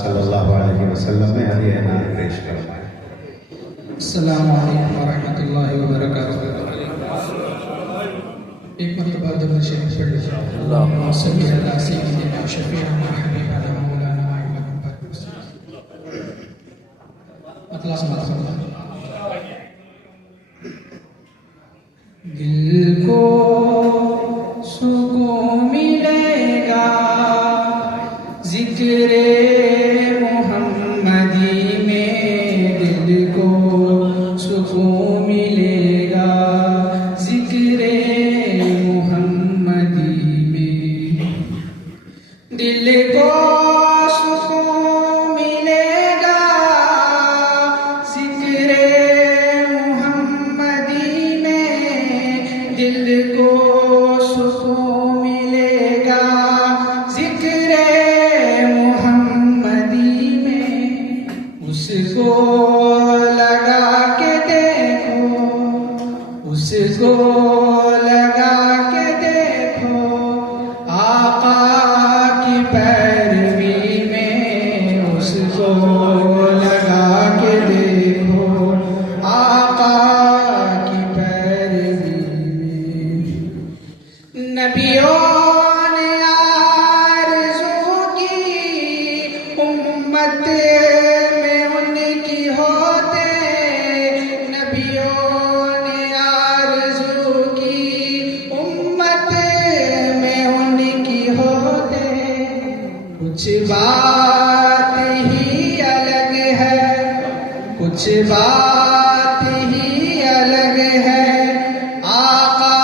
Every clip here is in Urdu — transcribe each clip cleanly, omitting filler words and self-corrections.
صلی اللہ علیہ وسلم میں ابھی اعلان پیش کرنا ہے۔ السلام علیکم ورحمۃ اللہ وبرکاتہ۔ ایک مرتبہ درود شریف پڑھ لیجیے۔ اللہم صلی علی سیدنا شفیعنا حبیبنا مولانا محمد۔ مطلع سماعت دل کو سکون ملے گا ذکر محمدی میں، دل کو سکون ملے گا ذکر محمدی میں، دل کو سکون ملے گا ذکر محمدی میں، دل کو سکون ملے گا ذکر محمدی میں، اس کو لگا کے دیکھو، اس کو لگا کے دیکھو، آقا کی پیروی میں، اس کو لگا کے دیکھو، آقا کی پیروی میں۔ نبیوں نے آرزو کی امت میں ان کی ہوتے، نبیوں نے آرزو کی امت میں ان کی ہوتے، کچھ بات ہی الگ ہے، کچھ بات ہی الگ ہے، آقا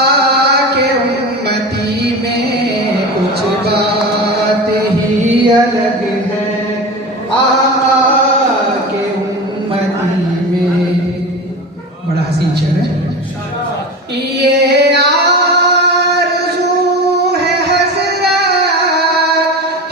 کے امتی میں کچھ بات ہی الگ ہے، آقا کے امتی میں۔ بڑا حسین شعر ہے۔ یہ آرزو ہے حضرت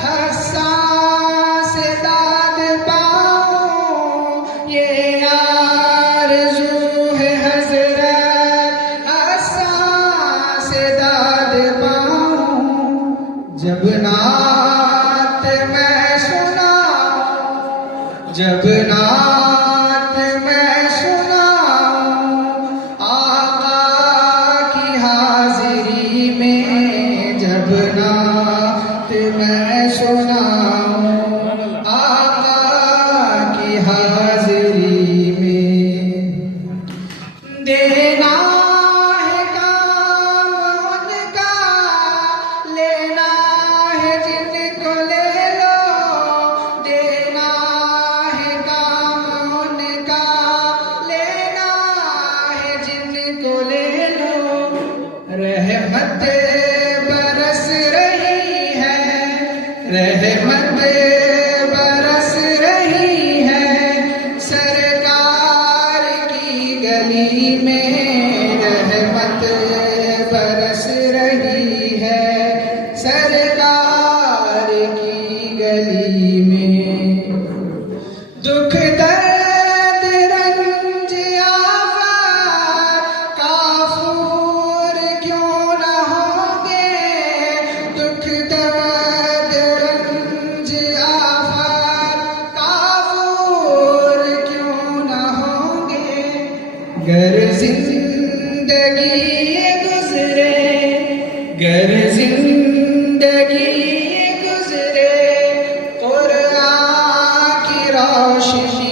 حسان سے داد پاؤں، یہ آرزو ہے حضرت حسان سے داد پاؤں، جب نعت میں سناؤں، جب نعت میں سناؤں، آقا کی حاضری میں، جب نعت میں سناؤں، آقا کی حاضری میں۔ دینا ہے کام ان کا، لینا ہے جن کو لے لو، دینا ہے کام ان کا، لینا ہے جن کو لے لو، رحمت برس رہی ہے، رحمت برس رہی ہے، سرکار کی گلی میں، رحمت برس رہی ہے، سرکار کی گلی میں۔ دکھ درد رنج آفات کافور کیوں نہ ہوں گے، دکھ درد رنج آفات کافور کیوں نہ ہوں گے، گر زندگی گزرے، گر زندگی گزرے، قرآن کی روشنی